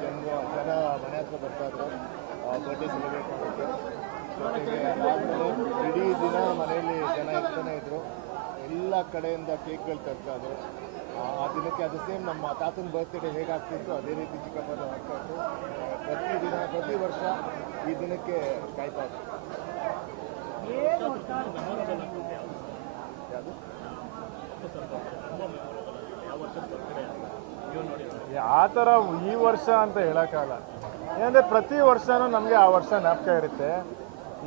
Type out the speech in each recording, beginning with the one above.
ಜನ ಮನೆ ಹತ್ರ ಬರ್ತಾ ಇದ್ರು ಬರ್ಡೇ ಸೆಲೆಬ್ರೇಟ್ ಮಾಡೋಕ್ಕೆ. ಜೊತೆಗೆ ಅದಾದಮೇಲೆ ಇಡೀ ದಿನ ಮನೆಯಲ್ಲಿ ಜನ ಇರ್ತಾನೆ ಇದ್ರು. ಎಲ್ಲ ಕಡೆಯಿಂದ ಕೇಕ್ಗಳು ತರ್ತಾ ಇದ್ರು. ಆ ದಿನಕ್ಕೆ ಅದು ಸೇಮ್ ನಮ್ಮ ತಾತನ ಬರ್ತ್ಡೇ ಹೇಗಾಗ್ತಿತ್ತು ಅದೇ ರೀತಿ ಚಿಕ್ಕಪ್ಪನ ಆಗ್ತಾಯಿತ್ತು. ಪ್ರತಿ ವರ್ಷ ಈ ದಿನಕ್ಕೆ ಕಾಯ್ತಾ ಇತ್ತು. ಆ ಥರ ಈ ವರ್ಷ ಅಂತ ಹೇಳೋಕ್ಕಾಗಲ್ಲ. ಏನಂದರೆ ಪ್ರತಿ ವರ್ಷನೂ ನಮಗೆ ಆ ವರ್ಷ ಜ್ಞಾಪಕ ಇರುತ್ತೆ.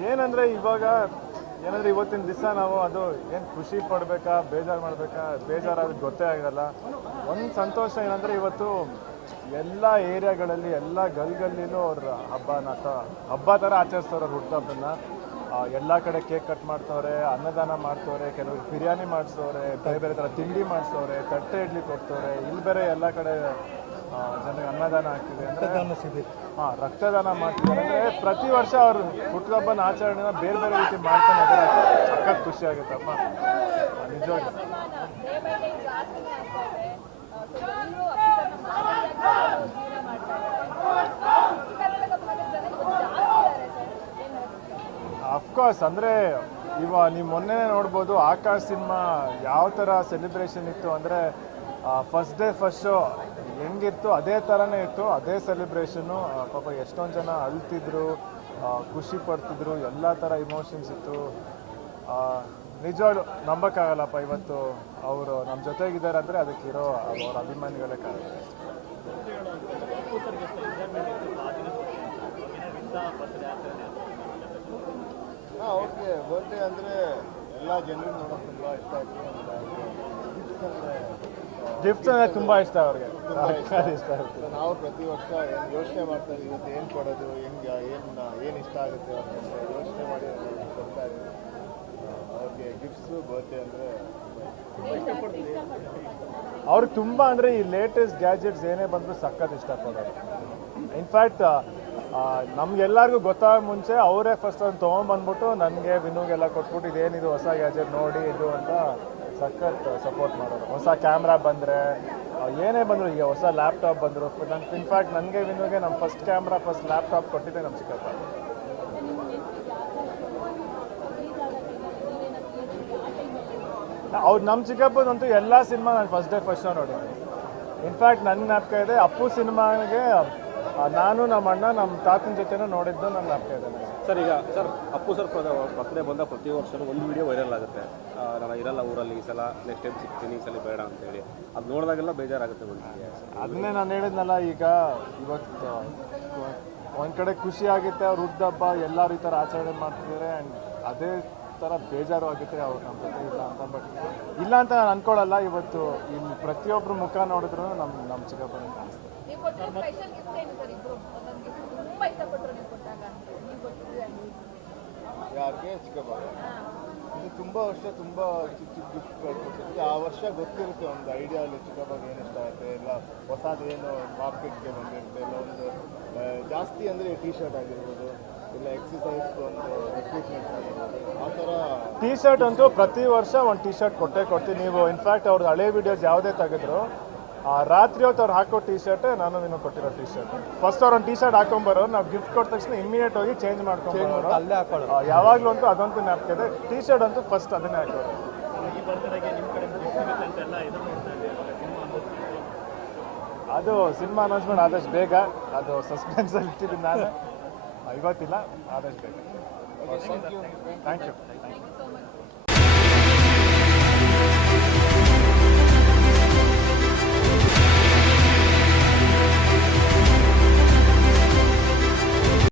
ಏನಂದರೆ ಇವಾಗ ಏನಂದರೆ ಇವತ್ತಿನ ದಿವಸ ನಾವು ಅದು ಏನು ಖುಷಿ ಪಡಬೇಕಾ ಬೇಜಾರು ಮಾಡಬೇಕಾ ಬೇಜಾರಾಗೋದು ಗೊತ್ತೇ ಆಗಲ್ಲ. ಒಂದು ಸಂತೋಷ ಏನಂದರೆ ಇವತ್ತು ಎಲ್ಲ ಏರಿಯಾಗಳಲ್ಲಿ ಎಲ್ಲ ಗಲ್ಲಿನೂ ಅವ್ರ ಹಬ್ಬ ಥರ ಆಚರಿಸ್ತವ್ರೆ ಅವ್ರ ಹುಟ್ಟುಹಬ್ಬನ. ಎಲ್ಲ ಕಡೆ ಕೇಕ್ ಕಟ್ ಮಾಡ್ತವ್ರೆ, ಅನ್ನದಾನ ಮಾಡ್ತವ್ರೆ, ಕೆಲವರು ಬಿರಿಯಾನಿ ಮಾಡಿಸ್ತವ್ರೆ, ಬೇರೆ ಬೇರೆ ಥರ ತಿಂಡಿ ಮಾಡಿಸ್ತವ್ರೆ, ತಟ್ಟೆ ಇಡ್ಲಿ ಕೊಡ್ತವ್ರೆ. ಇಲ್ಲಿ ಬೇರೆ ಎಲ್ಲ ಕಡೆ ಜನರಿಗೆ ಅನ್ನದಾನ ಆಗ್ತಿದೆ ಅಂದರೆ ರಕ್ತದಾನ ಮಾಡ್ತಿದ್ದಾರೆ. ಅಂದರೆ ಪ್ರತಿ ವರ್ಷ ಅವ್ರು ಹುಟ್ಟುಹಬ್ಬನ ಆಚರಣೆನ ಬೇರೆ ಬೇರೆ ರೀತಿ ಮಾಡ್ತಾನೆ ಇದ್ದಾರೆ. ಸಖತ್ ಖುಷಿ ಆಗುತ್ತಪ್ಪ ನಿಜವಾಗಿ. ಅಫ್ಕೋರ್ಸ್ ಅಂದರೆ ನೀವು ಮೊನ್ನೆ ನೋಡ್ಬೋದು ಆಕಾಶ್ ಸಿನಿಮಾ ಯಾವ ಥರ ಸೆಲೆಬ್ರೇಷನ್ ಇತ್ತು ಅಂದರೆ ಫಸ್ಟ್ ಡೇ ಫಸ್ಟ್ ಶೋ ಹೆಂಗಿತ್ತು ಅದೇ ಥರನೇ ಇತ್ತು, ಅದೇ ಸೆಲೆಬ್ರೇಷನ್ನು. ಪಾಪ ಎಷ್ಟೊಂದು ಜನ ಅಳ್ತಿದ್ರು, ಖುಷಿ ಪಡ್ತಿದ್ರು, ಎಲ್ಲ ಥರ ಇಮೋಷನ್ಸ್ ಇತ್ತು. ನಿಜವಾಗ್ಲು ನಂಬಕ್ಕಾಗಲ್ಲಪ್ಪ ಇವತ್ತು ಅವರು ನಮ್ಮ ಜೊತೆಗಿದ್ದಾರೆ ಅಂದರೆ ಅದಕ್ಕಿರೋ ಅವ್ರ ಅಭಿಮಾನಿಗಳೇ ಕಾರಣ. ಅವ್ರಿಗೆ ಬರ್ಡೇ ಅಂದರೆ ಎಲ್ಲ ಜನರಿಗೆ ನೋಡೋಕೆ ತುಂಬ ಇಷ್ಟ ಆಯಿತು. ಗಿಫ್ಟ್ಸ್ ಅಂದರೆ ತುಂಬ ಇಷ್ಟ ಅವ್ರಿಗೆ, ಇಷ್ಟ ಆಗುತ್ತೆ. ನಾವು ಪ್ರತಿ ವರ್ಷ ಯೋಚನೆ ಮಾಡ್ತಾರೆ ಇವತ್ತು ಏನು ಕೊಡೋದು, ಏನು ಇಷ್ಟ ಆಗುತ್ತೆ ಅವ್ರಿಗೆ ಯೋಚನೆ ಮಾಡಿ ಕೊಡ್ತಾ ಇದ್ದೀವಿ. ಅವ್ರಿಗೆ ಗಿಫ್ಟ್ಸು ಬರ್ಡೇ ಅಂದರೆ ಅವ್ರಿಗೆ ತುಂಬ ಅಂದರೆ ಈ ಲೇಟೆಸ್ಟ್ ಗ್ಯಾಜೆಟ್ಸ್ ಏನೇ ಬಂದರೂ ಸಖತ್ ಇಷ್ಟಪಡೋದು. ಇನ್ಫ್ಯಾಕ್ಟ್ ನಮಗೆಲ್ಲರಿಗೂ ಗೊತ್ತಾಗ ಮುಂಚೆ ಅವರೇ ಫಸ್ಟ್ ಅದನ್ನು ತೊಗೊಂಬಂದ್ಬಿಟ್ಟು ನನಗೆ ವಿನುಗೆಲ್ಲ ಕೊಟ್ಬಿಟ್ಟು ಇದೇನಿದು ಹೊಸ ಗ್ಯಾಜೆಟ್ ನೋಡಿ ಇದು ಅಂತ ಸಖತ್ ಸಪೋರ್ಟ್ ಮಾಡೋರು. ಹೊಸ ಕ್ಯಾಮ್ರಾ ಬಂದರೆ ಏನೇ ಬಂದರು, ಈಗ ಹೊಸ ಲ್ಯಾಪ್ಟಾಪ್ ಬಂದರು. ಇನ್ಫ್ಯಾಕ್ಟ್ ನನಗೆ ವಿನುಗೆ ನಮ್ಮ ಫಸ್ಟ್ ಕ್ಯಾಮ್ರಾ ಫಸ್ಟ್ ಲ್ಯಾಪ್ಟಾಪ್ ಕೊಟ್ಟಿದ್ದೆ ನಮ್ಮ ಚಿಕ್ಕಪ್ಪ. ಅವ್ರು ನಮ್ಮ ಚಿಕ್ಕಪ್ಪದಂತೂ ಎಲ್ಲ ಸಿನಿಮಾ ನಾನು ಫಸ್ಟ್ ಡೇ ಫಸ್ಟ್ ಶೋ ನೋಡಿದ್ದೀನಿ. ಇನ್ಫ್ಯಾಕ್ಟ್ ನನ್ನ ಜ್ಞಾಪಕ ಇದೆ ಅಪ್ಪು ಸಿನಿಮಾಗೆ ನಾನು ನಮ್ಮ ಅಣ್ಣ ನಮ್ಮ ತಾತನ ಜೊತೆನೂ ನೋಡಿದ್ದು ನನ್ನ ಜ್ಞಾಪಕ ಇದೆ. ಸರ್ ಈಗ ಅಪ್ಪು ಸರ್ ಬರ್ತ್ಡೇ ಬಂದ ಪ್ರತಿ ವರ್ಷವೂ ಒಂದು ವಿಡಿಯೋ ವೈರಲ್ ಆಗುತ್ತೆ. ನಾನು ಇರಲ್ಲ ಊರಲ್ಲಿ ಈ ಸಲ ನೆಕ್ಸ್ಟ್ ಟೈಮ್ ಸಿಗ್ತೀನಿ ಈ ಸಲ ಬೇಡ ಅಂತೇಳಿ. ಅದು ನೋಡಿದಾಗೆಲ್ಲ ಬೇಜಾರಾಗುತ್ತೆ ಮನಸ್ಸಿಗೆ. ಅದನ್ನೇ ನಾನು ಹೇಳಿದ್ನಲ್ಲ, ಈಗ ಇವತ್ತು ಒಂದು ಕಡೆ ಖುಷಿ ಆಗುತ್ತೆ, ಅವ್ರ ಹುಟ್ಟುಹಬ್ಬ ಎಲ್ಲರೂ ಈ ಥರ ಆಚರಣೆ ಮಾಡ್ತಿದ್ದಾರೆ. ಆ್ಯಂಡ್ ಅದೇ ಥರ ಬೇಜಾರು ಆಗುತ್ತೆ ಅವ್ರು ನಮ್ಮ ಜೊತೆ ಇಲ್ಲ ಅಂತ. ಬಟ್ ಇಲ್ಲ ಅಂತ ನಾನು ಅಂದ್ಕೊಳ್ಳಲ್ಲ. ಇವತ್ತು ಇಲ್ಲಿ ಪ್ರತಿಯೊಬ್ಬರು ಮುಖ ನೋಡಿದ್ರು ನಮ್ಮ ಚಿಕ್ಕಪ್ಪನ ಕಾಣಿಸ್ತಾರೆ. ಯಾರಿಗೆ ಚಿಕ್ಕಪ್ಪ ಇದು ತುಂಬ ವರ್ಷ ತುಂಬ ಚಿಕ್ಕ ಚಿಕ್ಕ ಗಿಫ್ಟ್ ಕೊಡ್ತಿರ್ತೀವಿ. ಆ ವರ್ಷ ಗೊತ್ತಿರುತ್ತೆ ಒಂದು ಐಡಿಯಾಲಿ ಚಿಕ್ಕಪ್ಪಗೆ ಏನು ಇಷ್ಟ ಆಗುತ್ತೆ, ಇಲ್ಲ ಹೊಸದೇನು ಮಾರ್ಕೆಟ್ಗೆ ಬಂದಿರುತ್ತೆ, ಇಲ್ಲ ಒಂದು ಜಾಸ್ತಿ ಅಂದರೆ ಟಿ ಶರ್ಟ್ ಆಗಿರ್ಬೋದು, ಇಲ್ಲ ಎಕ್ಸಸೈಸ್ ಒಂದು ಎಕ್ವಿಪ್ಮೆಂಟ್ಸ್ ಆಗಿರ್ಬೋದು. ಆ ಥರ ಟಿ ಶರ್ಟ್ ಅಂತೂ ಪ್ರತಿ ವರ್ಷ ಒಂದು ಟಿ ಶರ್ಟ್ ಕೊಟ್ಟೇ ಕೊಡ್ತೀನಿ. ನೀವು ಇನ್ಫ್ಯಾಕ್ಟ್ ಅವ್ರದ್ದು ಹಳೆ ವಿಡಿಯೋಸ್ ಯಾವುದೇ ತೆಗೆದ್ರು ರಾತ್ರಿ ಹೊತ್ತು ಅವ್ರು ಹಾಕೋ ಟಿ ಶರ್ಟ್ ನಾನು ನೀನು ಕೊಟ್ಟಿರೋ ಟಿ ಶರ್ಟ್. ಫಸ್ಟ್ ಅವ್ರು ಒಂದು ಟಿ ಶರ್ಟ್ ಹಾಕೊಂಬರೋರು, ನಾವು ಗಿಫ್ಟ್ ಕೊಟ್ಟ ತಕ್ಷಣ ಇಮಿಡಿಯೇಟ್ ಹೋಗಿ ಚೇಂಜ್ ಮಾಡ್ಕೊಂಬರೋರು. ಅಲ್ಲೇ ಹಾಕೊಳ್ಳೋ ಯಾವಾಗಲೂ ಅಂತೂ ಅದಂತೂ ಜ್ಞಾಪಕ ಇದೆ. ಟಿ ಶರ್ಟ್ ಅಂತೂ ಫಸ್ಟ್ ಅದನ್ನೇ ಹಾಕೋರು. ಅದು ಸಿನಿಮಾ ಅನೌನ್ಸ್ಮೆಂಟ್ ಆದಷ್ಟು ಬೇಗ, ಅದು ಸಸ್ಪೆನ್ಸಲ್ಲಿ ಇಟ್ಟಿದ್ದೀನಿ ನಾನು, ಇವತ್ತಿಲ್ಲ, ಆದಷ್ಟು ಬೇಗ. Thank you.